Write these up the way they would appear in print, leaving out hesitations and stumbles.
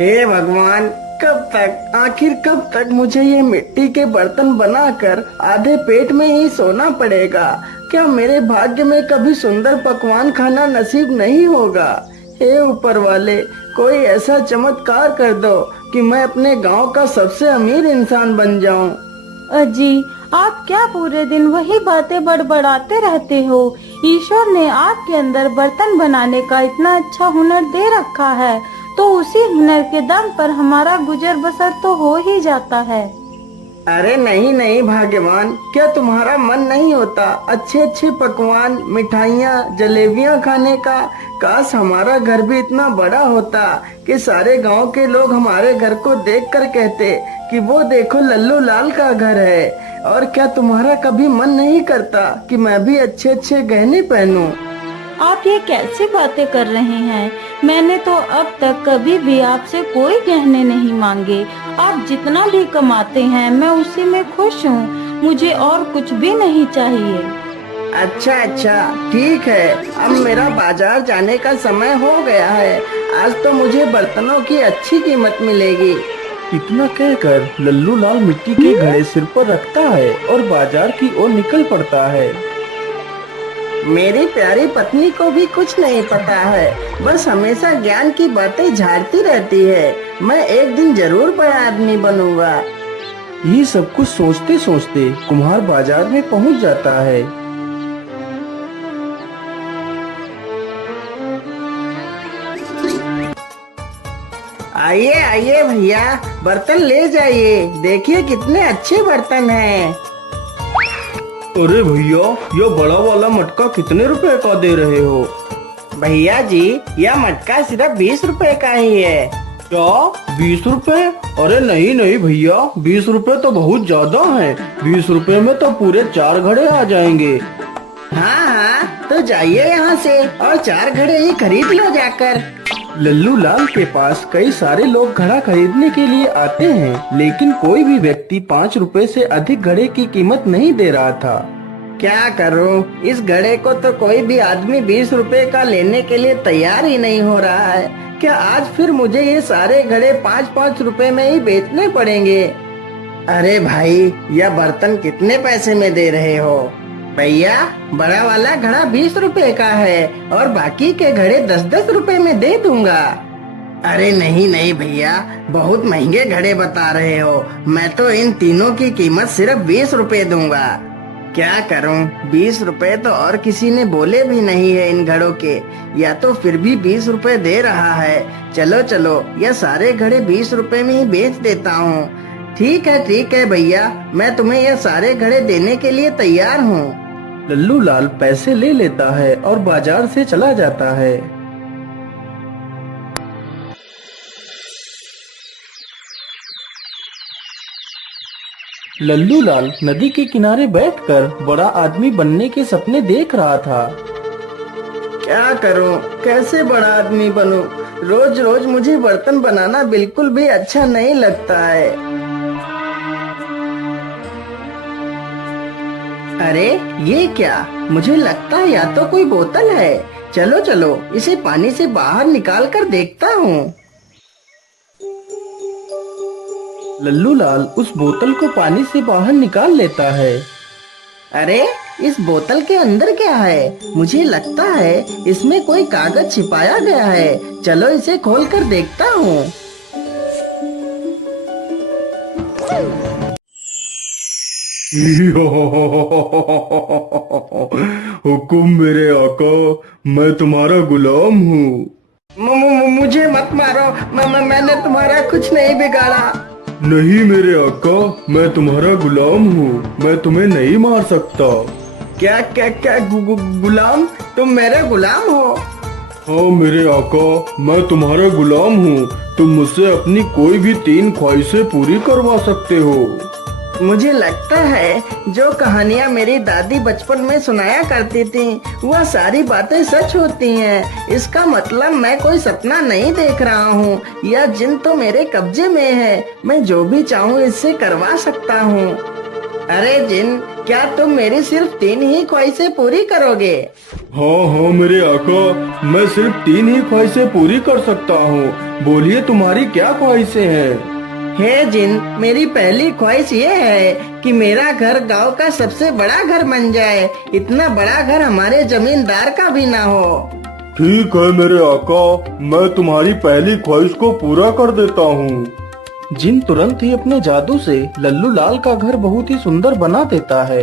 हे भगवान, कब तक, आखिर कब तक मुझे ये मिट्टी के बर्तन बनाकर आधे पेट में ही सोना पड़ेगा? क्या मेरे भाग्य में कभी सुंदर पकवान खाना नसीब नहीं होगा? हे ऊपर वाले, कोई ऐसा चमत्कार कर दो कि मैं अपने गांव का सबसे अमीर इंसान बन जाऊं। अजी, आप क्या पूरे दिन वही बातें बड़बड़ाते रहते हो? ईश्वर ने आपके अंदर बर्तन बनाने का इतना अच्छा हुनर दे रखा है, तो उसी हुनर के दम पर हमारा गुजर बसर तो हो ही जाता है। अरे नहीं नहीं भाग्यवान, क्या तुम्हारा मन नहीं होता अच्छे अच्छे पकवान, मिठाइयाँ, जलेबियाँ खाने का? काश हमारा घर भी इतना बड़ा होता कि सारे गांव के लोग हमारे घर को देखकर कहते कि वो देखो लल्लू लाल का घर है। और क्या तुम्हारा कभी मन नहीं करता कि मैं भी अच्छे अच्छे गहने पहनूं? आप ये कैसी बातें कर रहे हैं? मैंने तो अब तक कभी भी आपसे कोई गहने नहीं मांगे। आप जितना भी कमाते हैं मैं उसी में खुश हूँ। मुझे और कुछ भी नहीं चाहिए। अच्छा अच्छा, ठीक है। अब मेरा बाजार जाने का समय हो गया है। आज तो मुझे बर्तनों की अच्छी कीमत मिलेगी। इतना कहकर लल्लू लाल मिट्टी के घड़े सिर पर रखता है और बाजार की ओर निकल पड़ता है। मेरी प्यारी पत्नी को भी कुछ नहीं पता है, बस हमेशा ज्ञान की बातें झाड़ती रहती है। मैं एक दिन जरूर बड़ा आदमी बनूंगा। ये सब कुछ सोचते सोचते कुम्हार बाजार में पहुंच जाता है। आइए आइए भैया, बर्तन ले जाइए। देखिए कितने अच्छे बर्तन हैं। अरे भैया, यह बड़ा वाला मटका कितने रुपए का दे रहे हो? भैया जी, यह मटका सिर्फ 20 रुपए का ही है। क्या 20 रुपए? अरे नहीं नहीं भैया, 20 रुपए तो बहुत ज्यादा है। 20 रुपए में तो पूरे 4 घड़े आ जाएंगे। हाँ हाँ, तो जाइए यहाँ से और 4 घड़े ही खरीद लो जाकर। लल्लू लाल के पास कई सारे लोग घड़ा खरीदने के लिए आते हैं, लेकिन कोई भी व्यक्ति 5 रुपए से अधिक घड़े की कीमत नहीं दे रहा था। क्या करूं, इस घड़े को तो कोई भी आदमी 20 रुपए का लेने के लिए तैयार ही नहीं हो रहा है। क्या आज फिर मुझे ये सारे घड़े 5-5 रुपए में ही बेचने पड़ेंगे? अरे भाई, यह बर्तन कितने पैसे में दे रहे हो? भैया, बड़ा वाला घड़ा 20 रुपए का है और बाकी के घड़े 10-10 रुपए में दे दूंगा। अरे नहीं नहीं भैया, बहुत महंगे घड़े बता रहे हो। मैं तो इन तीनों की कीमत सिर्फ 20 रुपए दूंगा। क्या करूं, 20 रुपए तो और किसी ने बोले भी नहीं है इन घड़ों के, या तो फिर भी 20 रुपए दे रहा है। चलो चलो, यह सारे घड़े 20 रुपए में ही बेच देता हूँ। ठीक है भैया, मैं तुम्हें यह सारे घड़े देने के लिए तैयार हूँ। लल्लू लाल पैसे ले लेता है और बाजार से चला जाता है। लल्लू लाल नदी के किनारे बैठकर बड़ा आदमी बनने के सपने देख रहा था। क्या करूं, कैसे बड़ा आदमी बनूं? रोज रोज मुझे बर्तन बनाना बिल्कुल भी अच्छा नहीं लगता है। अरे ये क्या, मुझे लगता है या तो कोई बोतल है। चलो चलो, इसे पानी से बाहर निकाल कर देखता हूँ। लल्लू लाल उस बोतल को पानी से बाहर निकाल लेता है। अरे इस बोतल के अंदर क्या है? मुझे लगता है इसमें कोई कागज छिपाया गया है। चलो इसे खोल कर देखता हूँ। हुकुम मेरे आका, मैं तुम्हारा गुलाम हूँ। मुझे मत मारो, मैंने तुम्हारा कुछ नहीं बिगाड़ा। नहीं मेरे आका, मैं तुम्हारा गुलाम हूँ, मैं तुम्हें नहीं मार सकता। क्या क्या क्या गुलाम? तुम मेरे गुलाम हो? हाँ मेरे आका, मैं तुम्हारा गुलाम हूँ। तुम मुझसे अपनी कोई भी 3 ख्वाहिशें पूरी करवा सकते हो। मुझे लगता है जो कहानियाँ मेरी दादी बचपन में सुनाया करती थी वह सारी बातें सच होती हैं। इसका मतलब मैं कोई सपना नहीं देख रहा हूँ। यह जिन तो मेरे कब्जे में है। मैं जो भी चाहूँ इससे करवा सकता हूँ। अरे जिन, क्या तुम मेरी सिर्फ 3 ही ख्वाहिशें पूरी करोगे? हाँ हाँ मेरे आका, मैं सिर्फ 3 ही ख्वाहिशें पूरी कर सकता हूँ। बोलिए तुम्हारी क्या ख्वाहिशें हैं? हे जिन, मेरी पहली ख्वाहिश ये है कि मेरा घर गांव का सबसे बड़ा घर बन जाए। इतना बड़ा घर हमारे जमींदार का भी ना हो। ठीक है मेरे आका, मैं तुम्हारी पहली ख्वाहिश को पूरा कर देता हूँ। जिन तुरंत ही अपने जादू से लल्लू लाल का घर बहुत ही सुंदर बना देता है।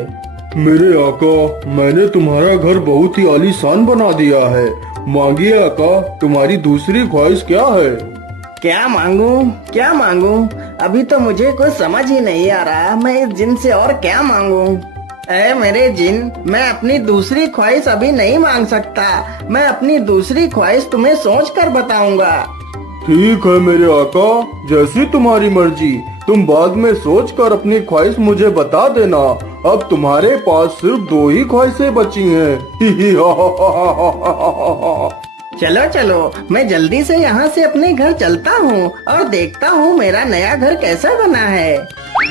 मेरे आका, मैंने तुम्हारा घर बहुत ही आलीशान बना दिया है। मांगिए आका, तुम्हारी दूसरी ख्वाहिश क्या है? क्या क्या मांगू? अभी तो मुझे कुछ समझ ही नहीं आ रहा मैं इस जिन से और क्या मांगू। ऐ मेरे जिन, मैं अपनी दूसरी ख्वाहिश अभी नहीं मांग सकता। मैं अपनी दूसरी ख्वाहिश तुम्हें सोच कर बताऊंगा। ठीक है मेरे आका, जैसी तुम्हारी मर्जी। तुम बाद में सोच कर अपनी ख्वाहिश मुझे बता देना। अब तुम्हारे पास सिर्फ 2 ही ख्वाहिशें बची हैं। चलो चलो, मैं जल्दी से यहाँ से अपने घर चलता हूँ और देखता हूँ मेरा नया घर कैसा बना है।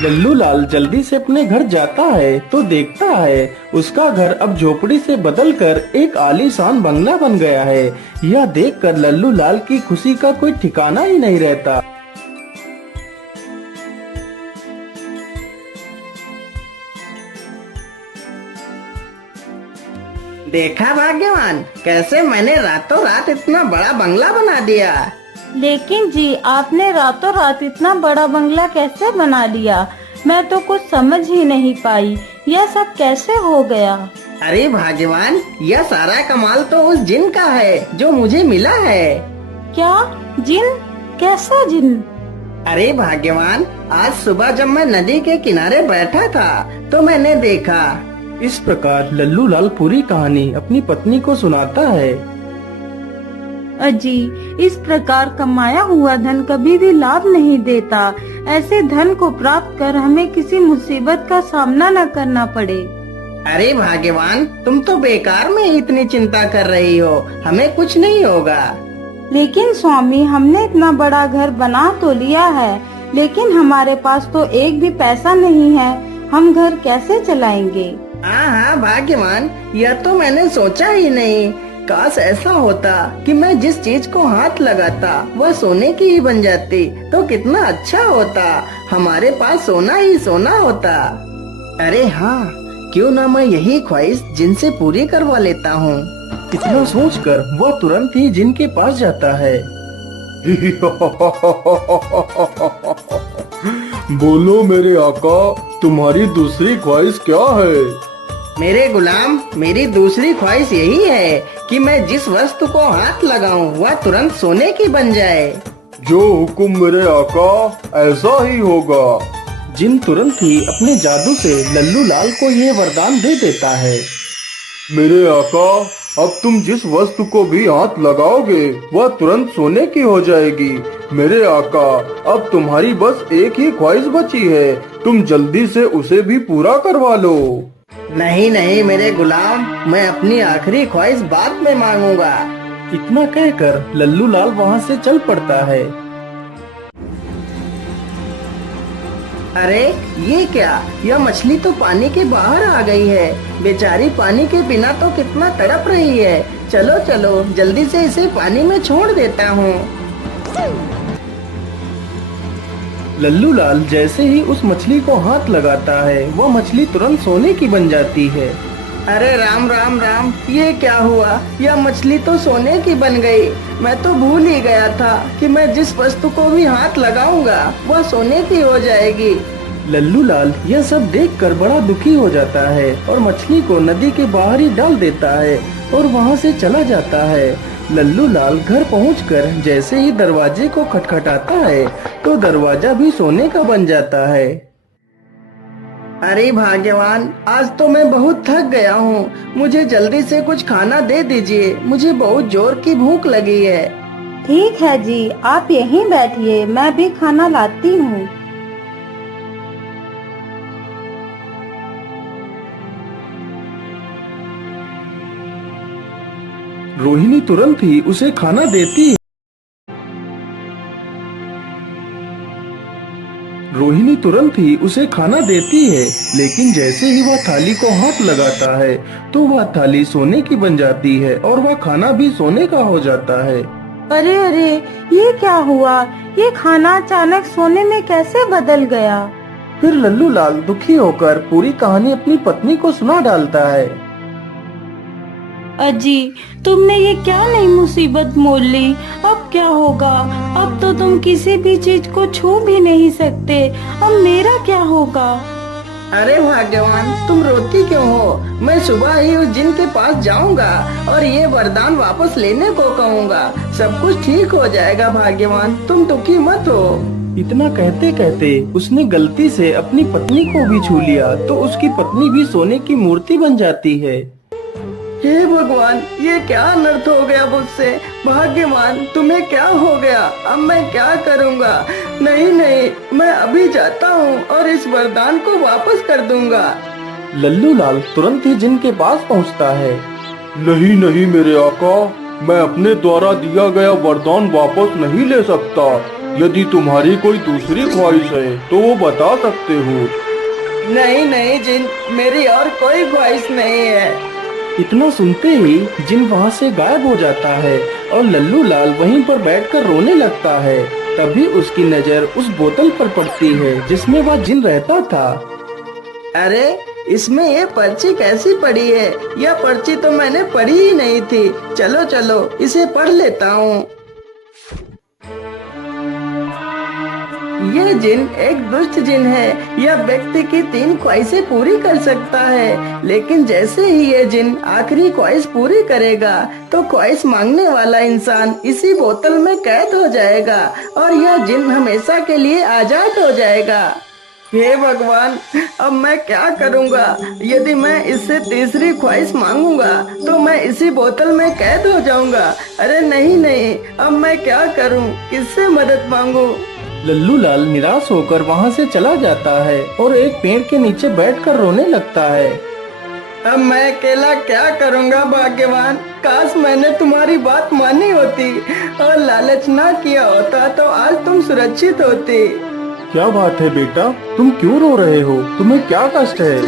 लल्लू लाल जल्दी से अपने घर जाता है तो देखता है उसका घर अब झोपड़ी से बदलकर एक आलीशान बंगला बन गया है। यह देखकर लल्लू लाल की खुशी का कोई ठिकाना ही नहीं रहता। देखा भाग्यवान, कैसे मैंने रातों रात इतना बड़ा बंगला बना दिया। लेकिन जी, आपने रातों रात इतना बड़ा बंगला कैसे बना लिया? मैं तो कुछ समझ ही नहीं पाई। यह सब कैसे हो गया? अरे भाग्यवान, यह सारा कमाल तो उस जिन का है जो मुझे मिला है। क्या जिन? कैसा जिन? अरे भाग्यवान, आज सुबह जब मैं नदी के किनारे बैठा था तो मैंने देखा। इस प्रकार लल्लू लाल पूरी कहानी अपनी पत्नी को सुनाता है। अजी, इस प्रकार कमाया हुआ धन कभी भी लाभ नहीं देता। ऐसे धन को प्राप्त कर हमें किसी मुसीबत का सामना न करना पड़े। अरे भाग्यवान, तुम तो बेकार में इतनी चिंता कर रही हो। हमें कुछ नहीं होगा। लेकिन स्वामी, हमने इतना बड़ा घर बना तो लिया है, लेकिन हमारे पास तो एक भी पैसा नहीं है। हम घर कैसे चलाएंगे? हाँ भाग्यवान, यह तो मैंने सोचा ही नहीं। काश ऐसा होता कि मैं जिस चीज को हाथ लगाता वह सोने की ही बन जाती तो कितना अच्छा होता। हमारे पास सोना ही सोना होता। अरे हाँ, क्यों ना मैं यही ख्वाहिश जिनसे पूरी करवा लेता हूँ। इतना सोचकर वह तुरंत ही जिन के पास जाता है। बोलो मेरे आका, तुम्हारी दूसरी ख्वाहिश क्या है? मेरे गुलाम, मेरी दूसरी ख्वाहिश यही है कि मैं जिस वस्तु को हाथ लगाऊं वह तुरंत सोने की बन जाए। जो हुक्म मेरे आका, ऐसा ही होगा। जिन तुरंत ही अपने जादू से लल्लू लाल को ये वरदान दे देता है। मेरे आका, अब तुम जिस वस्तु को भी हाथ लगाओगे वह तुरंत सोने की हो जाएगी। मेरे आका, अब तुम्हारी बस एक ही ख्वाहिश बची है। तुम जल्दी से उसे भी पूरा करवा लो। नहीं नहीं मेरे गुलाम, मैं अपनी आखिरी ख्वाहिश बाद में मांगूंगा। इतना कहकर लल्लू लाल वहाँ से चल पड़ता है। अरे ये क्या? यह मछली तो पानी के बाहर आ गई है। बेचारी पानी के बिना तो कितना तड़प रही है। चलो चलो, जल्दी से इसे पानी में छोड़ देता हूँ। लल्लू लाल जैसे ही उस मछली को हाथ लगाता है वह मछली तुरंत सोने की बन जाती है। अरे राम राम राम, ये क्या हुआ? यह मछली तो सोने की बन गई। मैं तो भूल ही गया था कि मैं जिस वस्तु को भी हाथ लगाऊंगा वह सोने की हो जाएगी। लल्लू लाल यह सब देखकर बड़ा दुखी हो जाता है और मछली को नदी के बाहर ही डाल देता है और वहाँ से चला जाता है। लल्लू लाल घर पहुंचकर जैसे ही दरवाजे को खटखटाता है तो दरवाजा भी सोने का बन जाता है। अरे भाग्यवान, आज तो मैं बहुत थक गया हूँ। मुझे जल्दी से कुछ खाना दे दीजिए। मुझे बहुत जोर की भूख लगी है। ठीक है जी, आप यहीं बैठिए, मैं भी खाना लाती हूँ। रोहिणी तुरंत ही उसे खाना देती है। रोहिणी तुरंत ही उसे खाना देती है, लेकिन जैसे ही वह थाली को हाथ लगाता है तो वह थाली सोने की बन जाती है और वह खाना भी सोने का हो जाता है। अरे अरे, ये क्या हुआ? ये खाना अचानक सोने में कैसे बदल गया? फिर लल्लू लाल दुखी होकर पूरी कहानी अपनी पत्नी को सुना डालता है। अजी, तुमने ये क्या नई मुसीबत मोल ली? अब क्या होगा? अब तो तुम किसी भी चीज को छू भी नहीं सकते। अब मेरा क्या होगा? अरे भाग्यवान, तुम रोती क्यों हो? मैं सुबह ही उस जिन के पास जाऊंगा और ये वरदान वापस लेने को कहूँगा। सब कुछ ठीक हो जाएगा भाग्यवान, तुम दुखी मत हो। इतना कहते कहते उसने गलती से अपनी पत्नी को भी छू लिया तो उसकी पत्नी भी सोने की मूर्ति बन जाती है। हे भगवान, ये क्या अनर्थ हो गया मुझसे? भाग्यवान, तुम्हें क्या हो गया? अब मैं क्या करूँगा? नहीं नहीं, मैं अभी जाता हूँ और इस वरदान को वापस कर दूंगा। लल्लू लाल तुरंत ही जिन के पास पहुँचता है। नहीं नहीं मेरे आका, मैं अपने द्वारा दिया गया वरदान वापस नहीं ले सकता। यदि तुम्हारी कोई दूसरी ख्वाहिश है तो वो बता सकते हो। नहीं नहीं जिन, मेरी और कोई ख्वाहिश नहीं है। इतना सुनते ही जिन वहाँ से गायब हो जाता है और लल्लू लाल वहीं पर बैठकर रोने लगता है। तभी उसकी नजर उस बोतल पर पड़ती है जिसमें वह जिन रहता था। अरे, इसमें ये पर्ची कैसी पड़ी है? यह पर्ची तो मैंने पढ़ी ही नहीं थी। चलो चलो, इसे पढ़ लेता हूँ। यह जिन एक दुष्ट जिन है। यह व्यक्ति की 3 ख्वाहिशें पूरी कर सकता है, लेकिन जैसे ही ये जिन आखिरी ख्वाहिश पूरी करेगा तो ख्वाहिश मांगने वाला इंसान इसी बोतल में कैद हो जाएगा और यह जिन हमेशा के लिए आजाद हो जाएगा। हे भगवान, अब मैं क्या करूँगा? यदि मैं इससे तीसरी ख्वाहिश मांगूंगा तो मैं इसी बोतल में कैद हो जाऊंगा। अरे नहीं नहीं, अब मैं क्या करूँ? किससे मदद मांगू? लल्लू लाल निराश होकर वहाँ से चला जाता है और एक पेड़ के नीचे बैठकर रोने लगता है। अब मैं अकेला क्या करूँगा भाग्यवान? काश मैंने तुम्हारी बात मानी होती और लालच ना किया होता तो आज तुम सुरक्षित होती। क्या बात है बेटा, तुम क्यों रो रहे हो? तुम्हें क्या कष्ट है?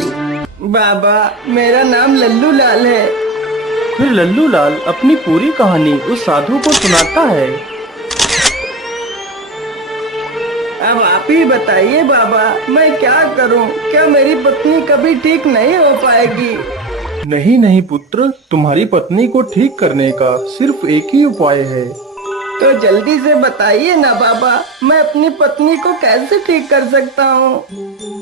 बाबा, मेरा नाम लल्लू लाल है। फिर लल्लू लाल अपनी पूरी कहानी उस साधु को सुनाता है। अब आप ही बताइए बाबा, मैं क्या करूं? क्या मेरी पत्नी कभी ठीक नहीं हो पाएगी? नहीं नहीं पुत्र, तुम्हारी पत्नी को ठीक करने का सिर्फ एक ही उपाय है। तो जल्दी से बताइए ना बाबा, मैं अपनी पत्नी को कैसे ठीक कर सकता हूँ?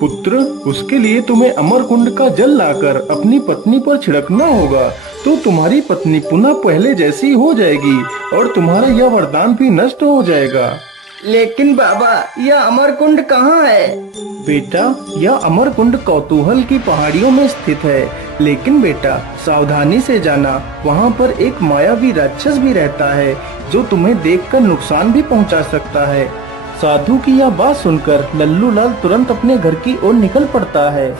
पुत्र, उसके लिए तुम्हें अमर कुंड का जल लाकर अपनी पत्नी पर छिड़कना होगा, तो तुम्हारी पत्नी पुनः पहले जैसी हो जाएगी और तुम्हारा यह वरदान भी नष्ट हो जाएगा। लेकिन बाबा, यह अमर कुंड कहाँ है? बेटा, यह अमर कुंड कौतूहल की पहाड़ियों में स्थित है। लेकिन बेटा, सावधानी से जाना, वहाँ पर एक मायावी राक्षस भी रहता है जो तुम्हें देखकर नुकसान भी पहुँचा सकता है। साधु की यह बात सुनकर लल्लू लाल तुरंत अपने घर की ओर निकल पड़ता है।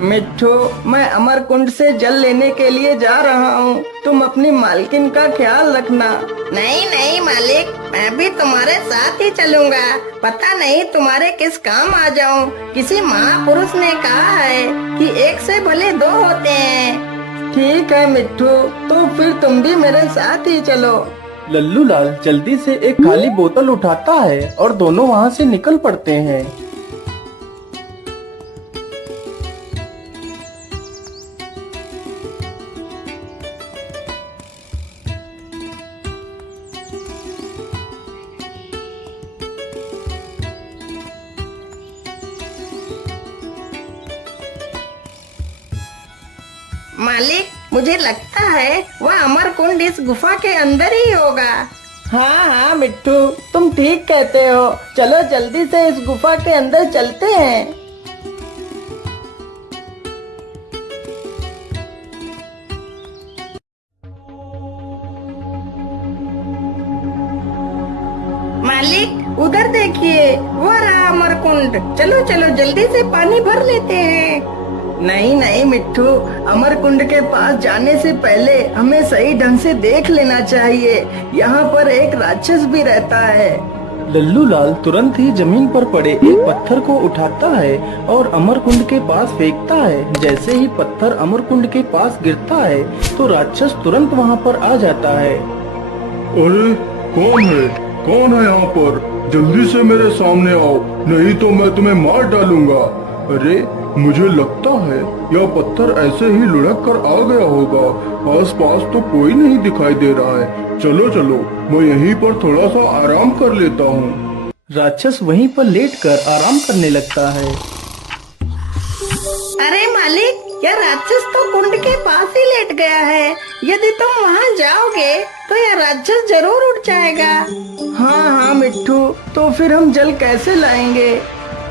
मिट्ठू, मैं अमर कुंड से जल लेने के लिए जा रहा हूँ। तुम अपनी मालकिन का ख्याल रखना। नहीं नहीं मालिक, मैं भी तुम्हारे साथ ही चलूंगा। पता नहीं तुम्हारे किस काम आ जाऊं। किसी महापुरुष ने कहा है कि एक से भले 2 होते हैं। ठीक है मिट्ठू, तो फिर तुम भी मेरे साथ ही चलो। लल्लू लाल जल्दी से एक खाली बोतल उठाता है और दोनों वहाँ से निकल पड़ते हैं। मालिक, मुझे लगता है वह अमर कुंड इस गुफा के अंदर ही होगा। हाँ हाँ मिट्ठू, तुम ठीक कहते हो। चलो जल्दी से इस गुफा के अंदर चलते हैं। मालिक, उधर देखिए, वो रहा अमरकुंड। चलो चलो जल्दी से पानी भर लेते हैं। नहीं नहीं मिट्टू, अमरकुंड के पास जाने से पहले हमें सही ढंग से देख लेना चाहिए। यहाँ पर एक राक्षस भी रहता है। लल्लू लाल तुरंत ही जमीन पर पड़े एक पत्थर को उठाता है और अमरकुंड के पास फेंकता है। जैसे ही पत्थर अमरकुंड के पास गिरता है तो राक्षस तुरंत वहाँ पर आ जाता है। अरे कौन है? कौन है यहाँ पर? जल्दी से मेरे सामने आओ, नहीं तो मैं तुम्हें मार डालूंगा। अरे मुझे लगता है यह पत्थर ऐसे ही लुढ़क कर आ गया होगा। आसपास तो कोई नहीं दिखाई दे रहा है। चलो चलो, मैं यहीं पर थोड़ा सा आराम कर लेता हूँ। राक्षस वहीं पर लेटकर आराम करने लगता है। अरे मालिक, यह राक्षस तो कुंड के पास ही लेट गया है। यदि तुम वहाँ जाओगे तो यह राक्षस जरूर उठ जाएगा। हाँ हाँ मिट्टू, तो फिर हम जल कैसे लाएंगे?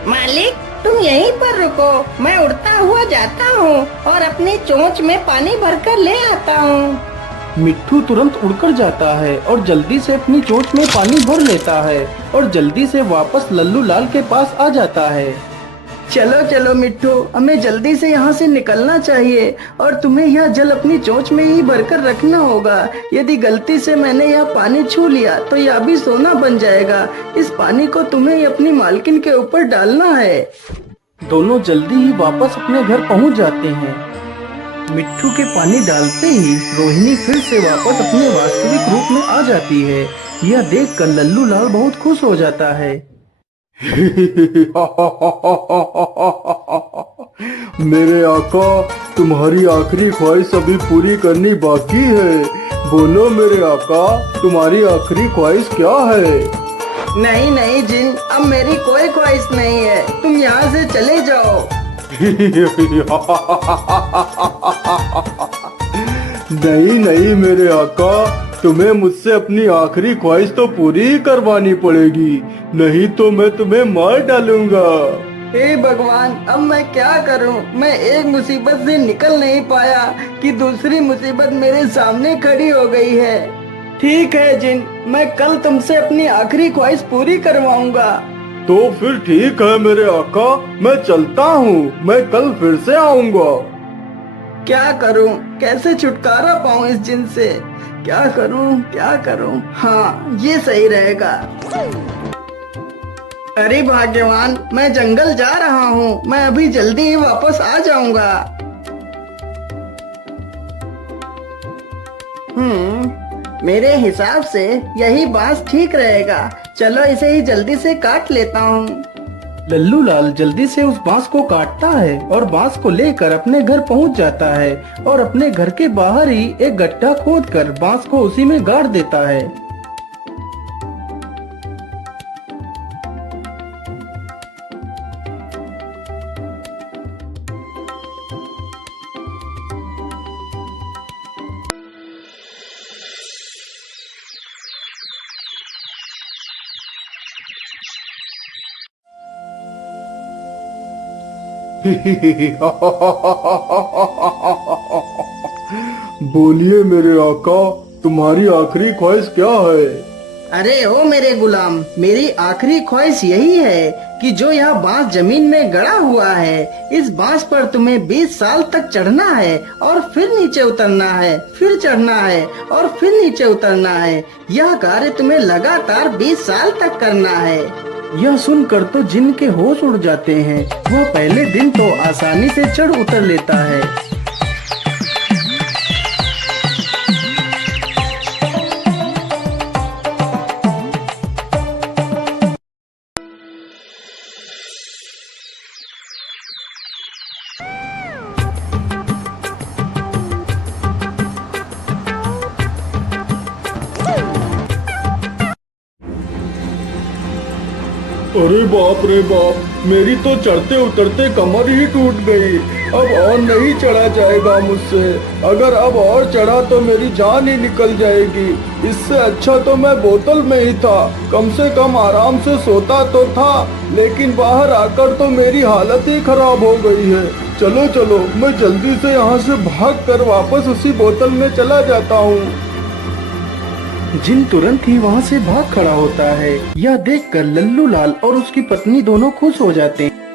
मालिक तुम यहीं पर रुको, मैं उड़ता हुआ जाता हूँ और अपनी चोंच में पानी भरकर ले आता हूँ। मिट्टू तुरंत उड़कर जाता है और जल्दी से अपनी चोंच में पानी भर लेता है और जल्दी से वापस लल्लू लाल के पास आ जाता है। चलो चलो मिट्टू, हमें जल्दी से यहाँ से निकलना चाहिए और तुम्हें यह जल अपनी चोंच में ही भरकर रखना होगा। यदि गलती से मैंने यह पानी छू लिया तो यह भी सोना बन जाएगा। इस पानी को तुम्हें अपनी मालकिन के ऊपर डालना है। दोनों जल्दी ही वापस अपने घर पहुँच जाते हैं। मिट्टू के पानी डालते ही रोहिणी फिर से वापस अपने वास्तविक रूप में आ जाती है। यह देखकर लल्लू लाल बहुत खुश हो जाता है। मेरे आका, तुम्हारी आखिरी ख्वाहिश अभी पूरी करनी बाकी है। बोलो मेरे आका, तुम्हारी आखिरी ख्वाहिश क्या है? नहीं नहीं जिन, अब मेरी कोई ख्वाहिश नहीं है। तुम यहाँ से चले जाओ। नहीं नहीं मेरे आका, तुम्हें मुझसे अपनी आखिरी ख्वाहिश तो पूरी ही करवानी पड़ेगी, नहीं तो मैं तुम्हें मार डालूंगा। हे भगवान, अब मैं क्या करूं? मैं एक मुसीबत से निकल नहीं पाया कि दूसरी मुसीबत मेरे सामने खड़ी हो गई है। ठीक है जिन, मैं कल तुमसे अपनी आखिरी ख्वाहिश पूरी करवाऊंगा। तो फिर ठीक है मेरे आका, मैं चलता हूँ। मैं कल फिर से आऊंगा। क्या करूं? कैसे छुटकारा पाऊं इस जिन से? क्या करूं? क्या करूं? हाँ, ये सही रहेगा। अरे भाग्यवान, मैं जंगल जा रहा हूँ। मैं अभी जल्दी ही वापस आ जाऊंगा। मेरे हिसाब से यही बांस ठीक रहेगा। चलो इसे ही जल्दी से काट लेता हूँ। लल्लू लाल जल्दी से उस बांस को काटता है और बांस को लेकर अपने घर पहुंच जाता है और अपने घर के बाहर ही एक गड्ढा खोदकर बांस को उसी में गाड़ देता है। बोलिए मेरे आका, तुम्हारी आखिरी ख्वाहिश क्या है? अरे ओ मेरे गुलाम, मेरी आखिरी ख्वाहिश यही है कि जो यह बांस जमीन में गड़ा हुआ है, इस बांस पर तुम्हें 20 साल तक चढ़ना है और फिर नीचे उतरना है, फिर चढ़ना है और फिर नीचे उतरना है। यह कार्य तुम्हें लगातार 20 साल तक करना है। यह सुनकर तो जिन के होश उड़ जाते हैं। वह पहले दिन तो आसानी से चढ़ उतर लेता है। अरे बाप रे बाप, मेरी तो चढ़ते उतरते कमर ही टूट गई। अब और नहीं चढ़ा जाएगा मुझसे। अगर अब और चढ़ा तो मेरी जान ही निकल जाएगी। इससे अच्छा तो मैं बोतल में ही था, कम से कम आराम से सोता तो था। लेकिन बाहर आकर तो मेरी हालत ही खराब हो गई है। चलो चलो, मैं जल्दी से यहाँ से भाग कर वापस उसी बोतल में चला जाता हूँ। जिन तुरंत ही वहाँ से भाग खड़ा होता है। यह देखकर लल्लू लाल और उसकी पत्नी दोनों खुश हो जाते हैं।